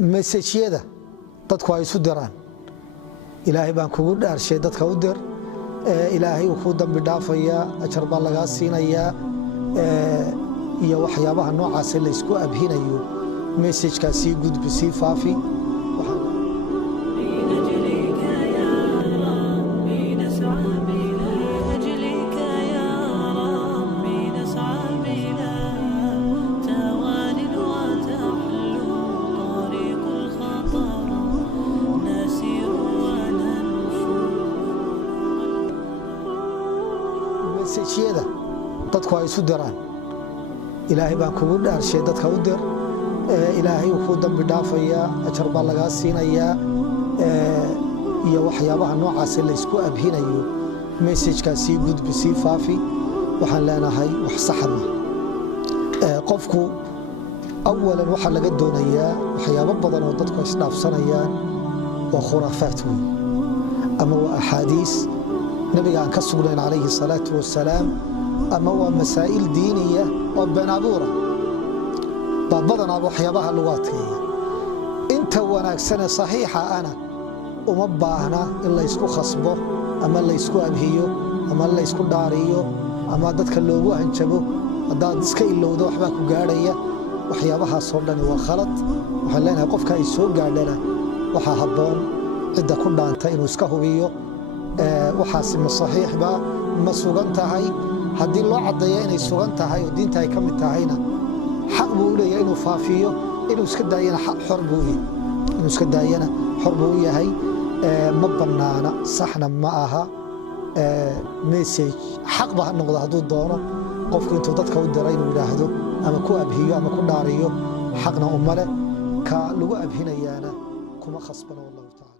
مسجيدا dadku ay isu diraan ilaahay baan kugu dhaarshay dadka u dir ilaahay uu ku dambi dhaafaya ajar baa laga siinaya iyo waxyaabaha noocaas la isku abhinayo message-kaasi gudbi si faafi مسجيدا dadku ay isu diraan ilaahay baan kugu dhaarshay dadka u dir ilaahay uu ku dambi dhaafaya ajar baa laga siinaya iyo waxyaabaha noocaas la isku abhinayo message-kaasi gudbi si faafi waxaan leenahay wax saxan qofku awalan waxa laga doonayaa waxyaabo badan oo dadku isdhaafsanayaan waa khuraafaat ama waa ahadiis nabiga aan ka sugnayn calayhi salaatu wassalaam ama waa masaa'il diiniya oo banaabura baabadana waxyaabaha lagu adkeeyo inta wanaagsan saxiixa ana uma baahna in la isku khasbo ama la isku abhiyo ama la isku dhaariyo ama dadka loogu hanjabo hadaad iska ilowdo waxba ku gaaraya waxyaabaha soo dhan waa khalad waxaan leenahay qofka ay soo gaadhana waxa haboon cid ku dhaanta inuu iska hubiyo waxaas ma saxiix ba ma sugan tahay hadii loo cadeeyo inay sugan tahay oo diinta ay kamid tahayna xaq buu leeyahay inuu faafiyo inuu iska daayana xaq xor buu yahay inuu iska daayana xor buu yahay ma banaana saxna ma aha message xaq ba noqdo haduu doono qofku intuu dadka u diray inuu yiraahdo ama ku abhiyo ama ku dhaariyo xaqna umale ka lagu abhinayaana kuma khasbana wallahu ta'ala